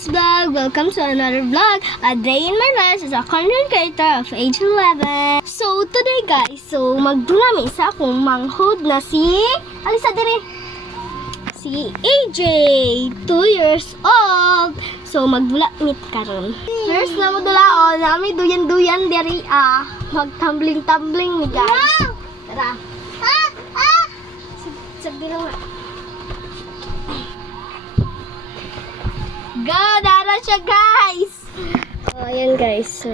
Maria's Vlog! Welcome to another vlog. A day in my life as a content creator of age 11. So today guys, magdunami sa akong manghod na si Alisa diri. Si AJ, 2 years old. So magdula-mit karon. First na modulaon, nami duyan-duyan diri magtumbling-tumbling ni guys. Tara. Sabi lang. Go! Dara siya, guys! Oh, ayan, guys.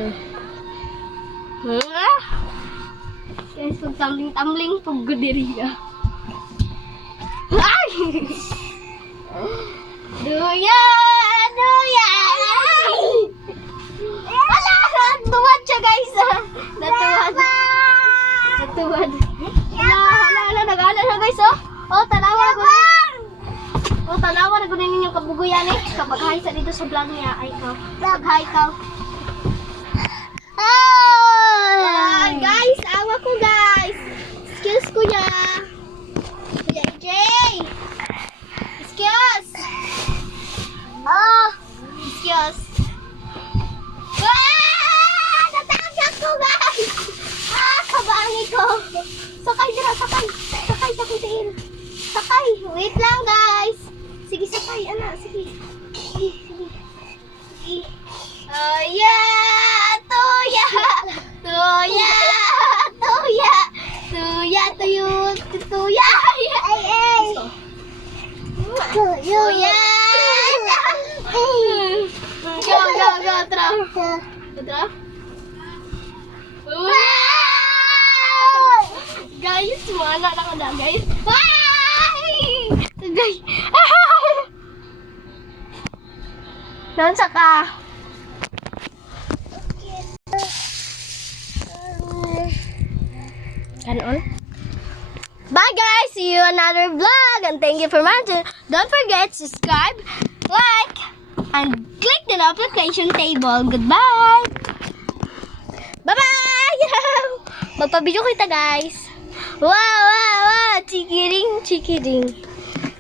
Guys, pag tumbling-tumbling, pag-gudiriya. Ay! Duya! Duya! Wala! Natuwad siya, guys! Natuwad. Natuwad. Hala, nag-ala siya, guys, oh! Oh, tanawa ko. Oh, tanawa na gunin ninyong kabuguyan eh. Kapag hi sa dito sa vlog niya, ay ikaw. Kapag hi ikaw. Guys, awa ko guys. Excuse kuya. Kuya AJ. Excuse. Oh, excuse. Natagak ko guys. Kabangi ko. Sakay dira, sakay. Sakay, sakay. Sakay. Wait lang guys. Sige, sakay, anak. Sige. Sige, sige. Sige. Yeah! Tuya! Tuya! Tuya! Tuya! Tuyo! Tuya! Ay, ay! Tuya! Go, go, go! Tara! Tara! Guys, mana lang na guys. Guys! Nansa ka? Kanon? Bye guys! See you another vlog and thank you for watching. Don't forget to subscribe, like, and click the notification table. Goodbye! Bye-bye! Magpa-video kita guys. Wow, wow, wow! Chikiring, chikiring.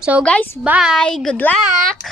So guys, bye! Good luck!